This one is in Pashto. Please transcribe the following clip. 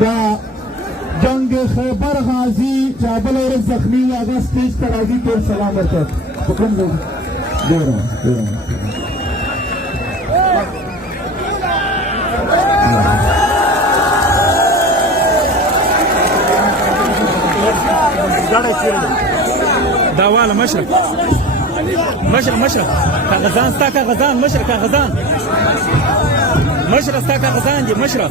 دا جنگ خیبر غازی چې بله ورځ زخمي و هغه سټیج ته راځي ټول سلام ورته په کوم ځای دا واله مشرق کاغذان ستا کاغذان مشرق کاغذان مشرق ستا کاغذان دي مشرق